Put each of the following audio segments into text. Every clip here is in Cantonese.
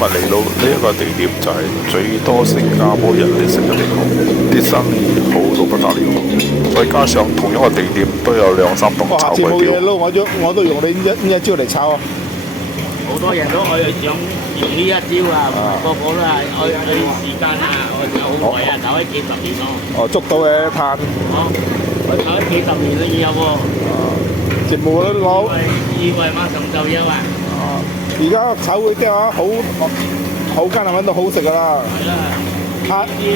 日嚟到呢一個地點就係最多新加坡人嚟食嘅地方，啲生意好到不得了。再加上同一個地點都有2、3棟炒粿條。我都用你呢一招嚟炒啊！好多人都用呢一招啊，個個都係去時間啊，我有好耐啊，炒咗幾十年咯。哦，捉到嘅攤。我炒咗幾十年都有喎。全部都攞。以為馬上就有啊！而家炒粿條啊，好艱難揾到好食噶啦。係啦。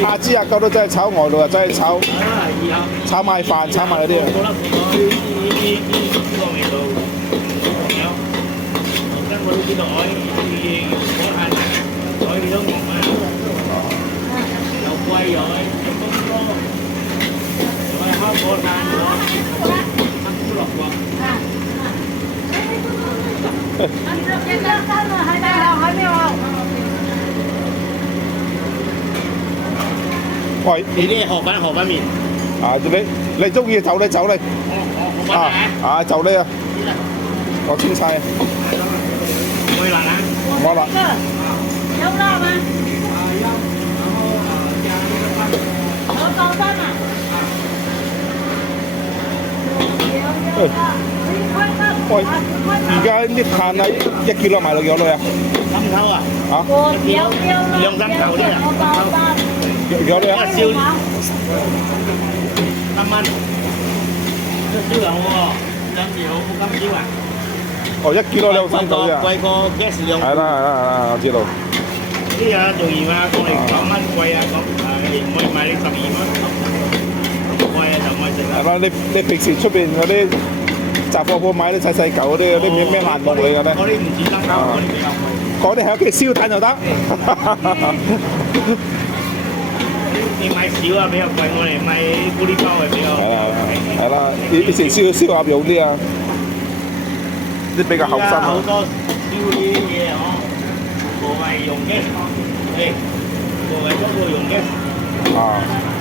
阿芝阿狗都真係炒外路啊，真係炒賣飯、炒賣嗰啲啊。冇得呢個味道，有。跟我都知道，我睇我哋都明白，又貴又咁多，我係烤火炭咗，黑落鑊。喂，你啲河粉麵。啊，你中意走你。走你啊！我青菜。可以辣啊？冇辣。有辣嗎？有豆乾啊？喂，而家啲炭啊，1 kilo 賣到幾多度啊3頭啊？啊？2、3頭啲啊？幾多度啊？燒3蚊，燒油喎，有時好冇咁燒啊？哦，1 kilo 2、3頭啊？貴過 gas 用。係啦，我知道。啲啊做鹽啊，講嚟9蚊貴啊，講唔可以賣你12蚊，貴啊就唔可以食啦。係啦，你平時出邊嗰啲雜貨鋪買啲細嚿嗰啲咩爛木嚟嘅咧？嗰啲唔止生膠，嗰啲比較貴。嗰啲喺屋企燒炭就得。你買少啊比較貴，我哋買咕喱包係比較係啦，以前燒鴨用啲啊，啲比較厚身啊。好多燒啲嘢嗬，無謂用嘅，無謂嗰個用嘅。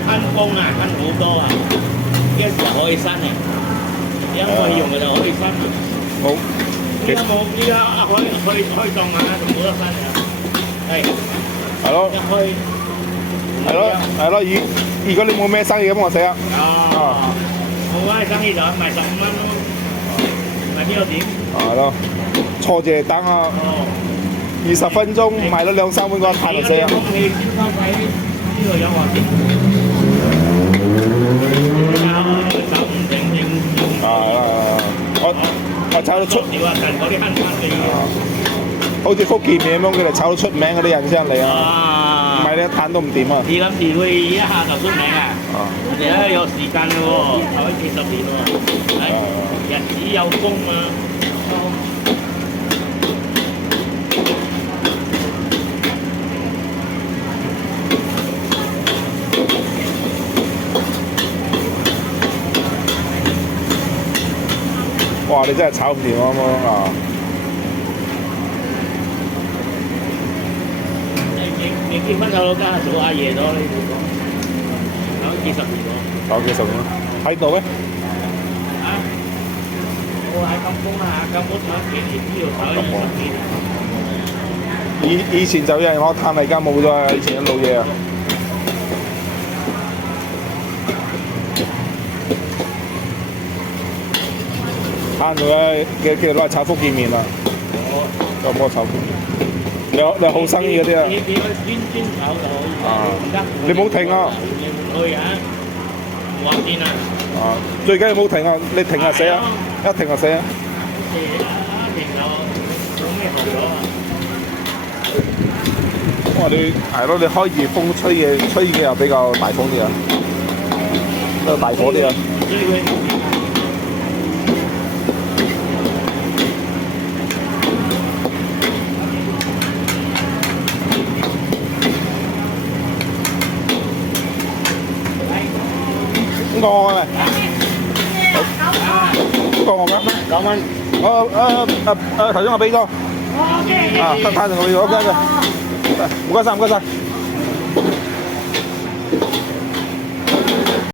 慳工啊，慳好多啊，嘅時候可以刪啊，而家可以用嘅就可以刪。好。依家冇，依家開檔啊，就冇得刪啊。係咯。一開。係咯，如果你冇咩生意咁，我死啊！冇啊，生意就賣15蚊咯，賣邊個點？係咯，坐住等啊，20分鐘賣咗2、3碗個炭就死啊！你燒烤費呢度有話點？走唔整。我炒到出。少啊，但嗰啲慳翻你。好似福建麵咁樣，佢哋炒到出名嗰啲人先嚟啊！唔係你一炭都唔掂啊！你諗住會一下就出名啊？我哋咧有時間嘅喎，炒咗幾十年喎，日子有功啊！哇！你真係炒唔掂咁樣啊！你結婚有家做阿爺咗，你講炒幾十年喎？炒幾十年喺度咩？啊！我喺金豐啊，金豐炒幾年，呢度炒20年。以前就有人攞炭，而家冇咗啊！以前啲老嘢啊。炭咗嘅攞嚟炒福建麵啊！有冇炒福建？你好生意嗰啲啊！你去專炒就可以。你冇停啊！你唔去啊？唔話見啊！最緊要冇停啊！你停就死啊！一停就死啊！停就冇咩好咗啊！哇！你係咯，你開熱風吹嘅又比較大風啲啊，比較大火啲啊！個我咪，個我咩？9蚊。頭先我俾咗。攤上我俾咗，OK。唔該晒，唔該晒。